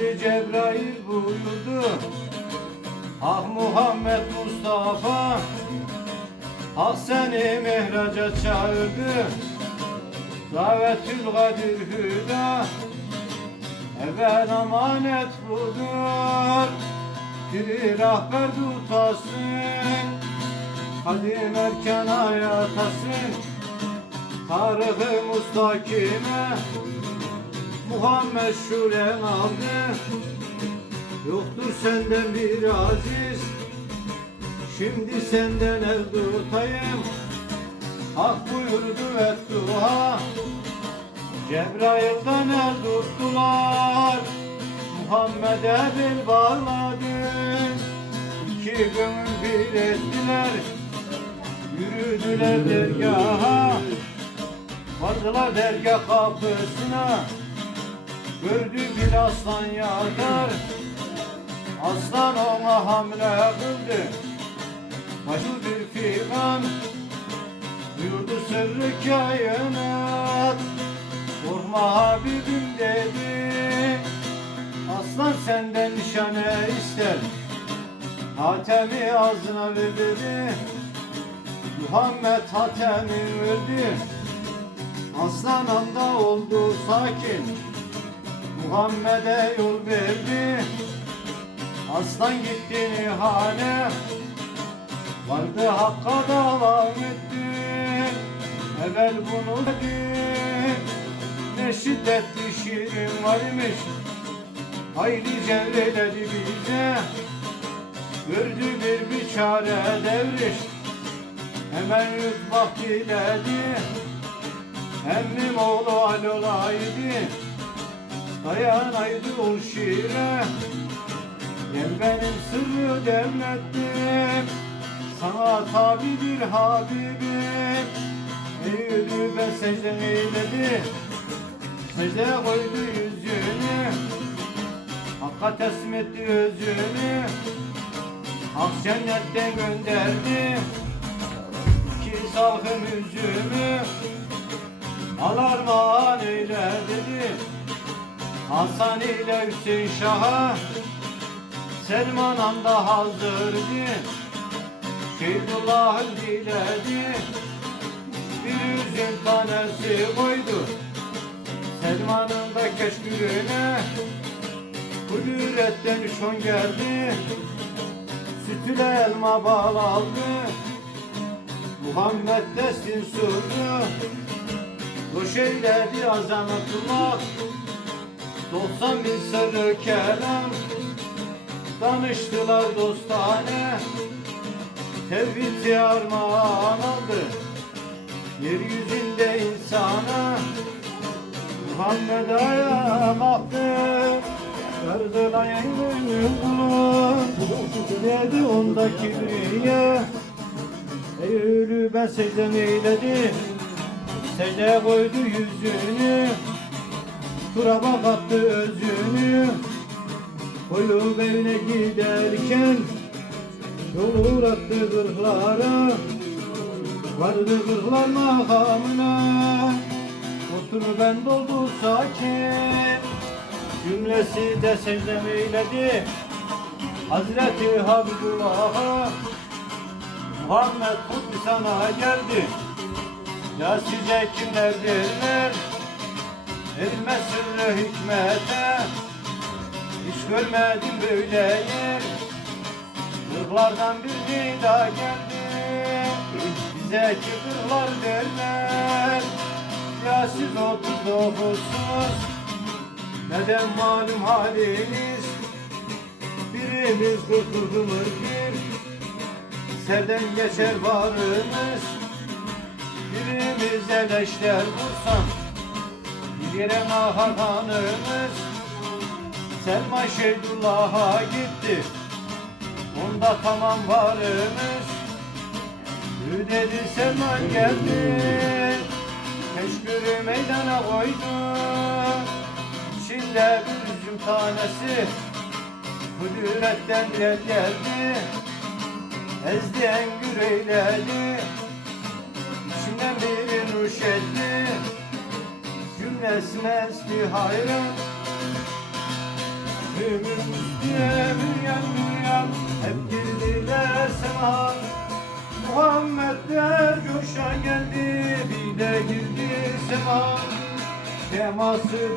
Şimdi Cebrail buyurdu. Ah Muhammed Mustafa Ah seni mehraca çağırdı. Davetül Kadir Hüda Evvel amanet budur. Biri rahber tutasın Kadim erken hayatasın Tarık-ı mustakime Muhammed şulen aldı Yoktur senden bir aziz. Şimdi senden el tutayım. Hak buyurdu et dua Cebrail'den el tuttular. Muhammed'e bel bağladı İki gönül bir ettiler. Yürüdüler dergaha. Vardılar dergah kapısına Gördü bir aslan yatar Aslan ona hamle kıldı Başı bir figan Duyurdu sırrı kainat. Korkma Habibim dedi. Aslan senden nişane ister. Hatemi ağzına ver dedi Muhammed Hatemi verdi. Aslan anda oldu sakin Muhammed'e yol verdi. Aslan gitti nihane Vardı hakka devam etti. Evvel bunu dedi. Ne şiddetli şiirin varmış. Hayli cevreledi bize. Gördü bir biçare devriş. Hemen yutmak diledi Emmim oğlu alolaydı Dayanaydı o şiire. Gel benim sırrı devlettim. Sana tabidir Habibim. Eğildi ve secde eyledi. Secde koydu yüzünü. Hakka teslim etti özünü. Hak cennetten gönderdi. İki salkım üzümü. Alarman eyle dedi Hasan ile Hüseyin Şah'a Selman anda hazırdı Şeydullah'ın diledi. Bir üzüm tanesi koydu Selman'ın da keşkülüne Kudretten şon geldi. Sütüle elma bal aldı. Muhammed destin sürdü Hoş eyledi azanatullah Doksan bin sırrı kelam. Danıştılar dostane. Tevhid armağan aldı. Yeryüzünde insana Muhammed ayamaktı Kırdılar yengünün kulu Dedi onda kibriye? Ey ölü ben secdem eyledi Secdeye koydu yüzünü Turaba kattı özünü. Koyu evine giderken Yol uğrattı kırklara Vardı kırklar makamına. Otur ben doldu sakin. Cümlesi de secdem eyledi. Hazreti Habibullah'a Muhammed sana geldi. Ya size kimler derler Ermez sırrı hikmete. Hiç görmedim böyle yer Kırklardan bir nida geldi. Bize ki kırklar derler. Ya siz otuz dokuzsunuz Neden malum haliniz? Birimiz kurtulur bir? Serden geçer varımız. Birimiz eleşler vursan Yere hakanımız Selma Şeydullah'a gitti. Onda tamam varımız Dedi Selman geldi. Keşkürü meydana koydu. İçinde bir üzüm tanesi. Kudretten el geldi. Ezdi engür eyledi İçinden bir Esli hayran Gözümün üstüne büryan büryan Hep girdiler sema. Muhammedler coşa geldi Bir de girdi sema. Teması